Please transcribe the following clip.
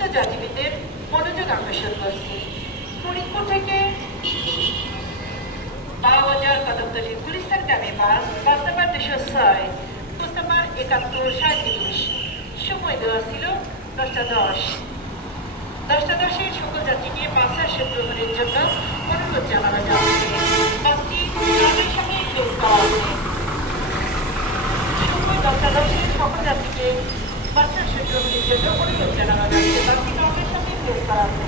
সমস্ত যাত্রীদের মনোযোগ আকর্ষণ করছে। ফরিদপুর থেকে বাগবাজার কদমতলী গুলিস্তান গ্রামে বাস নাম্বার 206 পোস্ট নাম্বার 7137। সময় দেওয়া ছিল 10:10। 10:10 সকল যাত্রীকে বাসে আসন গ্রহণের জন্য অনুরোধ জানানো যাচ্ছে। বাসটি ট্রামের সাথে যোগ করা আছে। সময় 10:10 সকল যাত্রীকে বাসে আসন গ্রহণের জন্য অনুরোধ জানানো যাচ্ছে। বাসটি ট্রামের সাথে যোগ করা আছে।